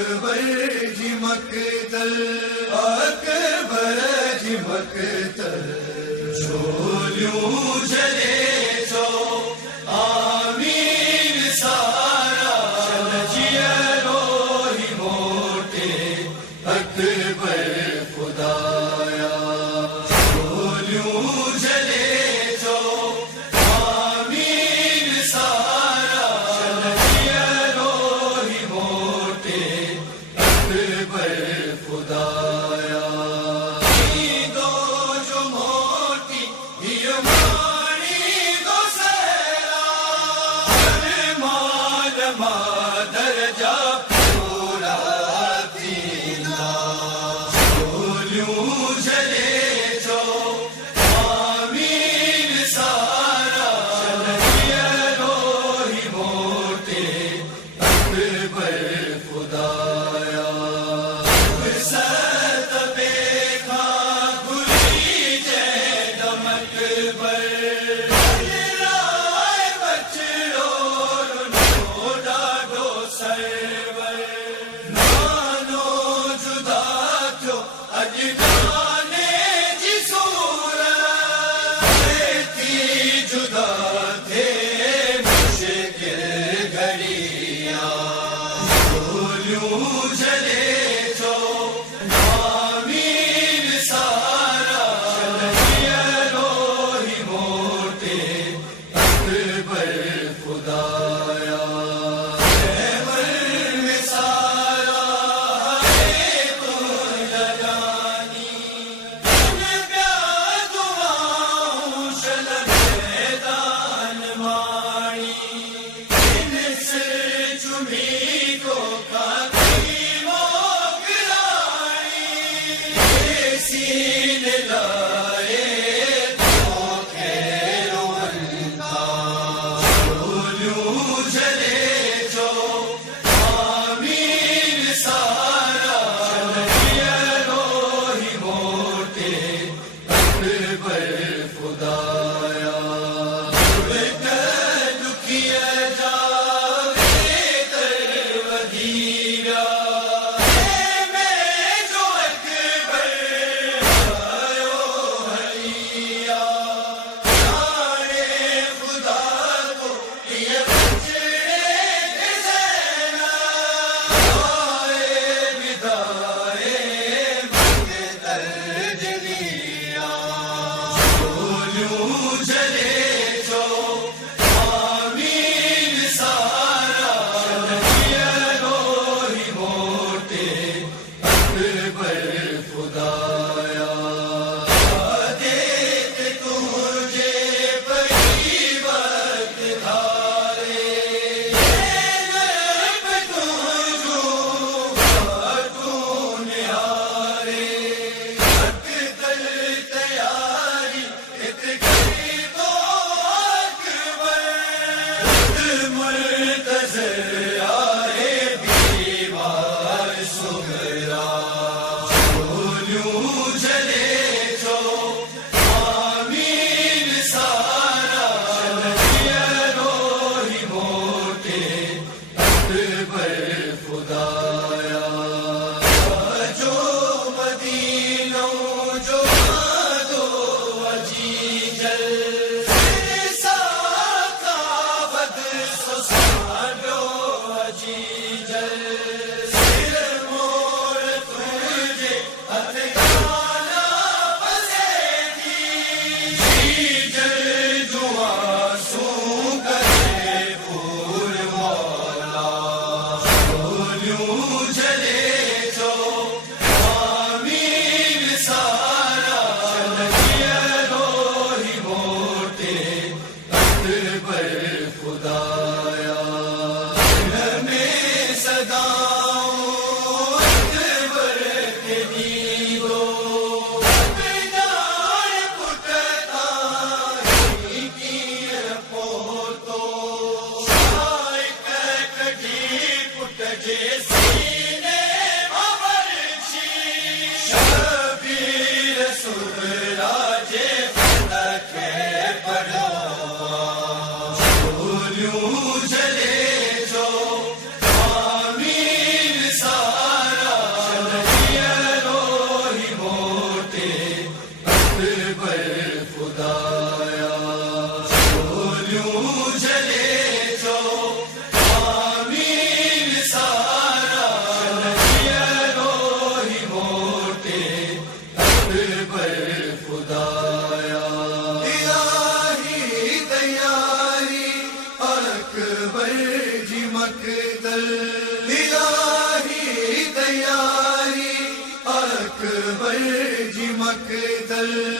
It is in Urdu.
اکبر جی مقتل، اکبر جی مقتل، جھولیوں جلے جو آمین سارا، چلجیا روہی موٹے اکبر خدایا، جھولیوں جلے جو آمین سارا، چلجیا روہی موٹے اکبر خدایا، دو جو موٹی مانی دو سیرا، مال مادر جا پورا تینا، جھولیوں جلے جو آمین سارا، چلجیا روہی موٹے اکبر خدایا، ست بیکھا گلی جے دمک بر، رائے بچڑو رنو ڈاڈو سرور، نانو جدا تھو اجدانے جی صورت، تھی جدا تھے مشکل گھڑیاں، جھولیوں جلے جو آمین سارا، چلجیا روہی موٹے اکبر خدایا، خیبر میں سارا ہے تو لگانی، تل